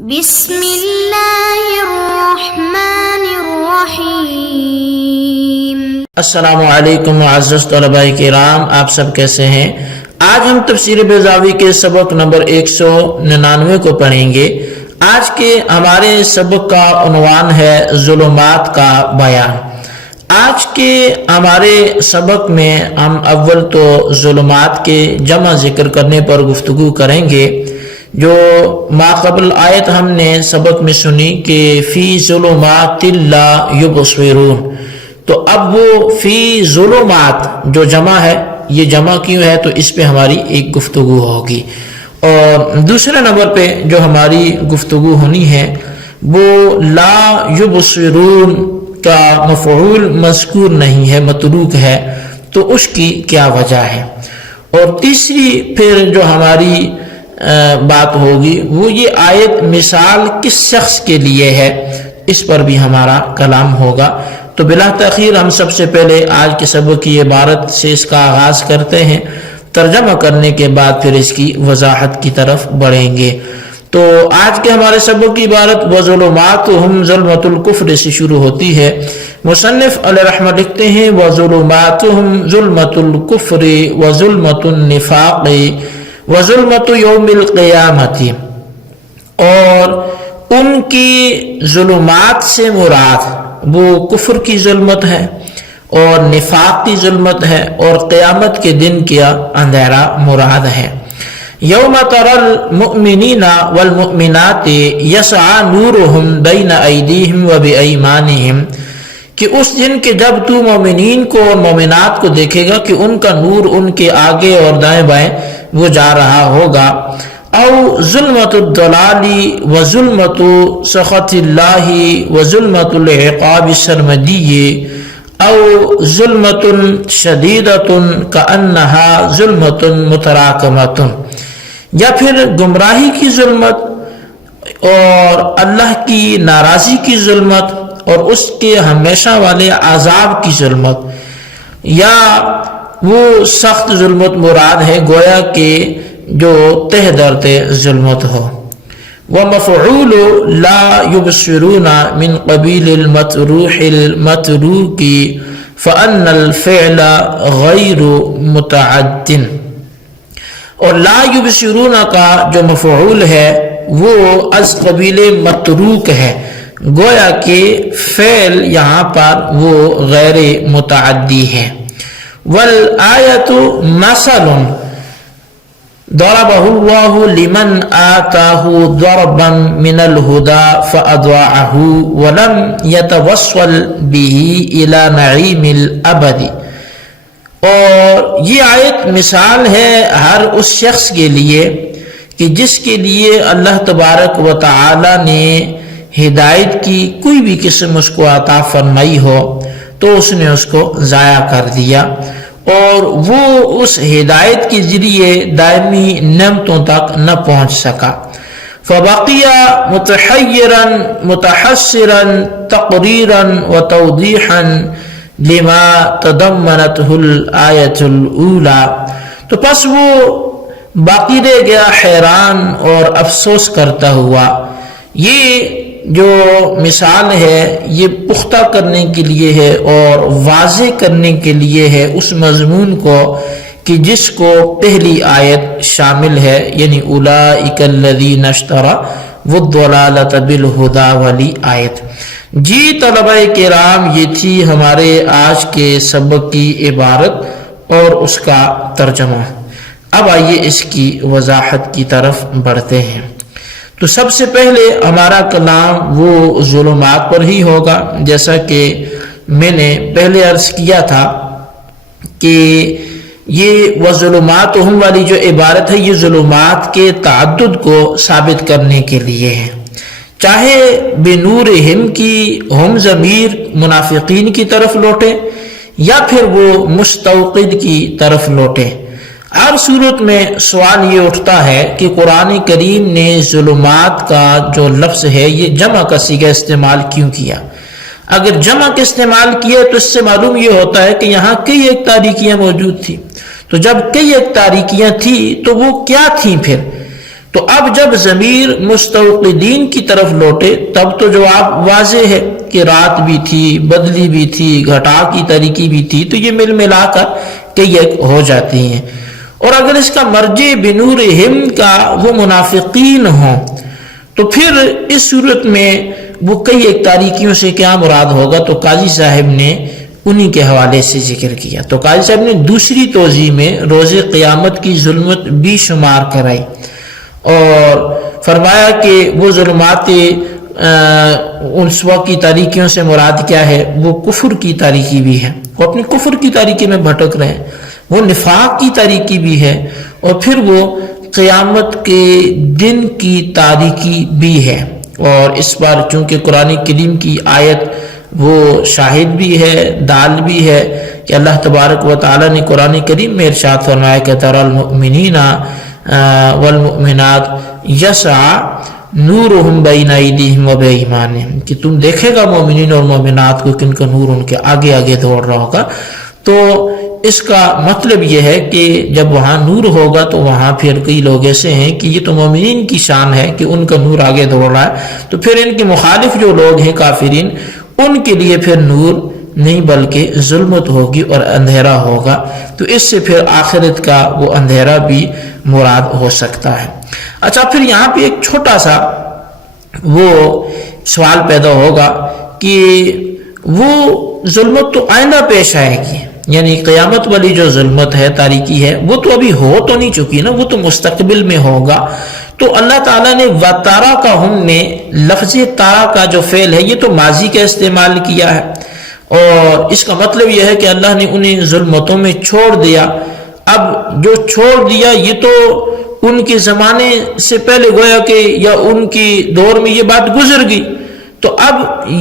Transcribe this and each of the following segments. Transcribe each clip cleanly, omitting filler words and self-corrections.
بسم اللہ الرحمن الرحیم۔ السلام علیکم معزز طلباء کرام، آپ سب کیسے ہیں؟ آج ہم تفسیر بیضاوی کے سبق نمبر 199 کو پڑھیں گے۔ آج کے ہمارے سبق کا عنوان ہے ظلمات کا بیان۔ آج کے ہمارے سبق میں ہم اول تو ظلمات کے جمع ذکر کرنے پر گفتگو کریں گے۔ جو ماقبل آیت ہم نے سبق میں سنی کہ فی ظلمات لا یبصرون، تو اب وہ فی ظلمات جو جمع ہے، یہ جمع کیوں ہے، تو اس پہ ہماری ایک گفتگو ہوگی۔ اور دوسرے نمبر پہ جو ہماری گفتگو ہونی ہے وہ لا یبصرون کا مفعول مذکور نہیں ہے، متروک ہے، تو اس کی کیا وجہ ہے۔ اور تیسری پھر جو ہماری بات ہوگی وہ یہ آیت مثال کس شخص کے لیے ہے، اس پر بھی ہمارا کلام ہوگا۔ تو بلا تاخیر ہم سب سے پہلے آج کے سبق کی عبارت سے اس کا آغاز کرتے ہیں، ترجمہ کرنے کے بعد پھر اس کی وضاحت کی طرف بڑھیں گے۔ تو آج کے ہمارے سبق کی عبارت وَظُلُمَاتُهُمْ ظُلْمَةُ الْكُفْرِ سے شروع ہوتی ہے۔ مصنف علیہ رحمہ لکھتے ہیں وَظُلُمَاتُهُمْ ظُلْمَةُ الْكُفْرِ وَظُلْمَةُ النِّفَاقِ وَظُلْمَةُ يَوْمِ الْقِيَامَةِ، اور ان کی ظلمات سے مراد وہ کفر کی ظلمت ہے اور نفاق کی ظلمت ہے، اور قیامت کے دن کیا اندھیرا مراد ہے۔ یوم تری المؤمنین والمؤمنات یسعی نورہم بین ایدیہم وبایمانہم، کہ اس دن کے جب تو مومنین کو اور مومنات کو دیکھے گا کہ ان کا نور ان کے آگے اور دائیں بائیں وہ جا رہا ہوگا۔ او ظلمت الضلال و ظلمت سخط اللہ و ظلمت العقاب السرمدی او ظلمت شدیدۃ کأنہا ظلمت متراکمۃ، یا پھر گمراہی کی ظلمت اور اللہ کی ناراضی کی ظلمت اور اس کے ہمیشہ والے عذاب کی ظلمت، یا وہ سخت ظلمت مراد ہے گویا کہ جو تہ در تہ ظلمت ہو۔ ومفعول لا یبصرون من قبیل المطروح المتروک فان الفعل غیر متعد، اور لا یبصرون کا جو مفعول ہے وہ از قبیل متروک ہے، گویا کہ فعل یہاں پر وہ غیر متعدی ہے۔ والآیت مثل ضربہ اللہ لمن آتاہ ضربا من الہدى فأضاعہ ولم یتوصل به الى نعیم الابد، اور یہ آیت مثال ہے ہر اس شخص کے لیے کہ جس کے لیے اللہ تبارک و تعالی نے ہدایت کی کوئی بھی قسم اس کو عطا فرمائی ہو تو اس نے اس کو ضائع کر دیا، اور وہ اس ہدایت کے ذریعے دائمی نعمتوں تک نہ پہنچ سکا۔ فبقی متحیرا متحسرا تقریرا وتوضیحا لما تضمنته الآیت الاولی، تو پس وہ باقی رہ گیا حیران اور افسوس کرتا ہوا۔ یہ جو مثال ہے یہ پختہ کرنے کے لیے ہے اور واضح کرنے کے لیے ہے اس مضمون کو کہ جس کو پہلی آیت شامل ہے، یعنی اولئک الذین اشتروا الضلالۃ بالہدی والی آیت۔ جی طلبہ کرام، یہ تھی ہمارے آج کے سبق کی عبارت اور اس کا ترجمہ۔ اب آئیے اس کی وضاحت کی طرف بڑھتے ہیں۔ تو سب سے پہلے ہمارا کلام وہ ظلمات پر ہی ہوگا، جیسا کہ میں نے پہلے عرض کیا تھا کہ یہ وظلماتہم والی جو عبارت ہے یہ ظلمات کے تعدد کو ثابت کرنے کے لیے ہے، چاہے بنورہم کی ہم ضمیر منافقین کی طرف لوٹے یا پھر وہ مستوقد کی طرف لوٹے۔ ہر صورت میں سوال یہ اٹھتا ہے کہ قرآن کریم نے ظلمات کا جو لفظ ہے یہ جمع کا صیغہ استعمال کیوں کیا؟ اگر جمع کا استعمال کیا تو اس سے معلوم یہ ہوتا ہے کہ یہاں کئی ایک تاریکیاں موجود تھی، تو جب کئی ایک تاریکیاں تھی تو وہ کیا تھیں پھر؟ تو اب جب ضمیر مستوقدین کی طرف لوٹے تب تو جواب واضح ہے کہ رات بھی تھی، بدلی بھی تھی، گھٹا کی تاریکی بھی تھی، تو یہ مل ملا کر کئی ایک ہو جاتی ہیں۔ اور اگر اس کا مرجع بنورہم کا وہ منافقین ہوں تو پھر اس صورت میں وہ کئی ایک تاریکیوں سے کیا مراد ہوگا، تو قاضی صاحب نے انہی کے حوالے سے ذکر کیا۔ تو قاضی صاحب نے دوسری توضیح میں روز قیامت کی ظلمت بھی شمار کرائی اور فرمایا کہ وہ ظلمات اس وقت کی تاریکیوں سے مراد کیا ہے، وہ کفر کی تاریکی بھی ہے، وہ اپنی کفر کی تاریکی میں بھٹک رہے ہیں، وہ نفاق کی تاریکی بھی ہے، اور پھر وہ قیامت کے دن کی تاریکی بھی ہے۔ اور اس بار چونکہ قرآن کریم کی آیت وہ شاہد بھی ہے، دال بھی ہے کہ اللہ تبارک و تعالی نے قرآن کریم میں ارشاد فرمایا کہ تری المؤمنین والمؤمنات یسعی نورہم بین ایدیہم و بایمانہم، کہ تم دیکھے گا مومنین اور مومنات کو کن کا نور ان کے آگے آگے دوڑ رہا ہوگا۔ تو اس کا مطلب یہ ہے کہ جب وہاں نور ہوگا تو وہاں پھر کئی لوگ ایسے ہیں کہ یہ تو مومنین کی شان ہے کہ ان کا نور آگے دوڑ رہا ہے، تو پھر ان کے مخالف جو لوگ ہیں کافرین، ان کے لیے پھر نور نہیں بلکہ ظلمت ہوگی اور اندھیرا ہوگا۔ تو اس سے پھر آخرت کا وہ اندھیرا بھی مراد ہو سکتا ہے۔ اچھا، پھر یہاں پہ ایک چھوٹا سا وہ سوال پیدا ہوگا کہ وہ ظلمت تو آئندہ پیش آئے گی، یعنی قیامت والی جو ظلمت ہے، تاریکی ہے، وہ تو ابھی ہو تو نہیں چکی نا، وہ تو مستقبل میں ہوگا۔ تو اللہ تعالیٰ نے وَتَرَکَهُم میں لفظ تارا کا جو فعل ہے یہ تو ماضی کا استعمال کیا ہے، اور اس کا مطلب یہ ہے کہ اللہ نے انہیں ظلمتوں میں چھوڑ دیا۔ اب جو چھوڑ دیا یہ تو ان کے زمانے سے پہلے گویا کہ یا ان کی دور میں یہ بات گزر گئی، تو اب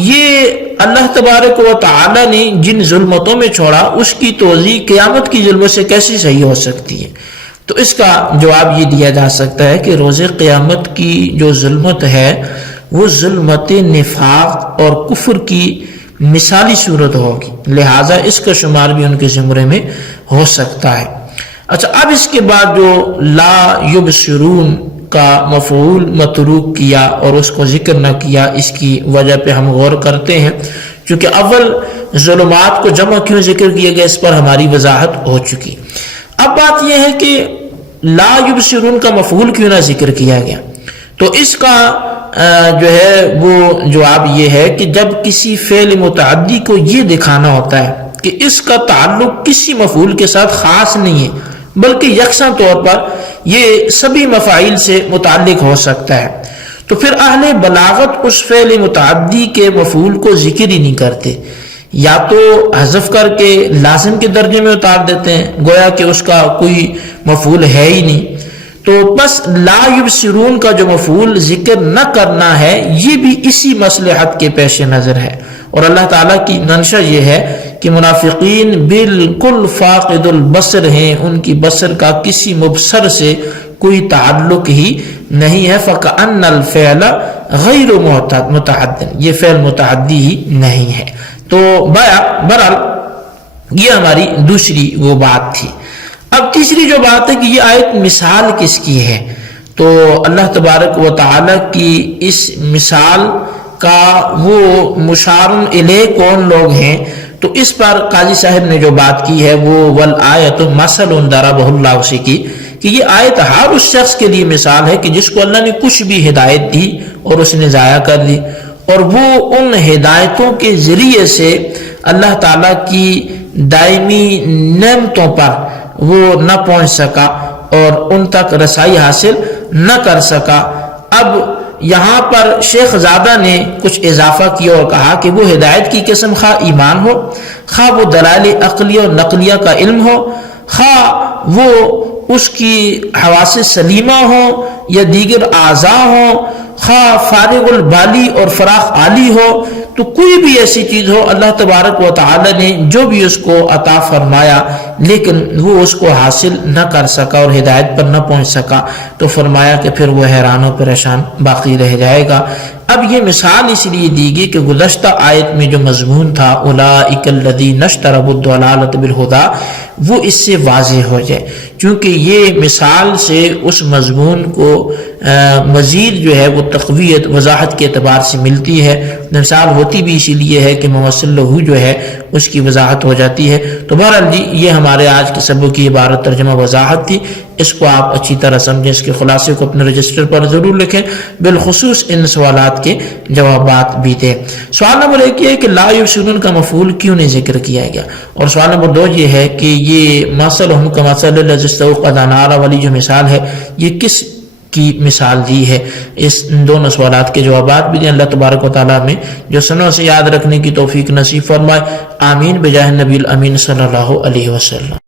یہ اللہ تبارک و تعالی نے جن ظلمتوں میں چھوڑا اس کی توضیح قیامت کی ظلمت سے کیسے صحیح ہو سکتی ہے؟ تو اس کا جواب یہ دیا جا سکتا ہے کہ روز قیامت کی جو ظلمت ہے وہ ظلمت نفاق اور کفر کی مثالی صورت ہوگی، لہٰذا اس کا شمار بھی ان کے زمرے میں ہو سکتا ہے۔ اچھا، اب اس کے بعد جو لا یبصرون کا مفعول متروک کیا اور اس کو ذکر نہ کیا، اس کی وجہ پہ ہم غور کرتے ہیں، چونکہ اول ظلمات کو جمع کیوں ذکر کیا گیا اس پر ہماری وضاحت ہو چکی۔ اب بات یہ ہے کہ لا یبصرون کا مفعول کیوں نہ ذکر کیا گیا، تو اس کا جو ہے وہ جواب یہ ہے کہ جب کسی فعل متعدی کو یہ دکھانا ہوتا ہے کہ اس کا تعلق کسی مفعول کے ساتھ خاص نہیں ہے بلکہ یکساں طور پر یہ سبھی مفاعیل سے متعلق ہو سکتا ہے، تو پھر اہل بلاغت اس فعل متعدی کے مفعول کو ذکر ہی نہیں کرتے، یا تو حذف کر کے لازم کے درجے میں اتار دیتے ہیں گویا کہ اس کا کوئی مفعول ہے ہی نہیں۔ تو بس لا یبصرون کا جو مفعول ذکر نہ کرنا ہے یہ بھی اسی مصلحت کے پیش نظر ہے، اور اللہ تعالیٰ کی منشا یہ ہے کہ منافقین بالکل فاقد البصر ہیں، ان کی بصر کا کسی مبصر سے کوئی تعلق ہی نہیں ہے۔ فَكَأَنَّ الْفِعْلَ غَيْرُ مُتَعَدٍ، یہ فعل متعدی ہی نہیں ہے۔ تو بہرحال یہ ہماری دوسری وہ بات تھی۔ اب تیسری جو بات ہے کہ یہ آیت مثال کس کی ہے، تو اللہ تبارک و تعالی کی اس مثال کا وہ مشار الیہ کون لوگ ہیں، تو اس پر قاضی صاحب نے جو بات کی ہے وہ والآیۃ مثل ضربہ اللہ سے کی، کہ یہ آیت ہر اس شخص کے لیے مثال ہے کہ جس کو اللہ نے کچھ بھی ہدایت دی اور اس نے ضائع کر دی، اور وہ ان ہدایتوں کے ذریعے سے اللہ تعالیٰ کی دائمی نعمتوں پر وہ نہ پہنچ سکا اور ان تک رسائی حاصل نہ کر سکا۔ اب یہاں پر شیخ زادہ نے کچھ اضافہ کیا اور کہا کہ وہ ہدایت کی قسم خواہ ایمان ہو، خواہ وہ دلائل عقلیہ اور نقلیہ کا علم ہو، خواہ وہ اس کی حواس سلیمہ ہوں یا دیگر اعضاء ہوں، خواہ فارغ البالی اور فراخ عالی ہو، تو کوئی بھی ایسی چیز ہو اللہ تبارک و تعالی نے جو بھی اس کو عطا فرمایا لیکن وہ اس کو حاصل نہ کر سکا اور ہدایت پر نہ پہنچ سکا، تو فرمایا کہ پھر وہ حیران و پریشان باقی رہ جائے گا۔ اب یہ مثال اس لیے دی گئی کہ گزشتہ آیت میں جو مضمون تھا اولئک الذین اشتروا الضلالۃ بالہدی، وہ اس سے واضح ہو جائے، چونکہ یہ مثال سے اس مضمون کو مزید جو ہے وہ تقویت وضاحت کے اعتبار سے ملتی ہے۔ مثال ہوتی بھی اسی لیے ہے کہ موصل لہو جو ہے اس کی وضاحت ہو جاتی ہے۔ تو بہرحال جی یہ ہمارے آج کے سبق کی عبارت ترجمہ وضاحت تھی، اس کو آپ اچھی طرح سمجھیں، اس کے خلاصے کو اپنے رجسٹر پر ضرور لکھیں، بالخصوص ان سوالات کے جوابات بھی دیں۔ سوال نمبر 1 یہ ہے کہ لا یفسدون کا مفعول کیوں نہیں ذکر کیا گیا، اور سوال نمبر 2 یہ ہے کہ یہ مثلہم کمثل الذی استوقد نارا والی جو مثال ہے یہ کس کی مثال دی ہے۔ اس دونوں سوالات کے جوابات بھی دیں۔ اللہ تبارک و تعالیٰ میں جو سنوں سے یاد رکھنے کی توفیق نصیب فرمائے، آمین بجاہ نبی الامین صلی اللہ علیہ وسلم۔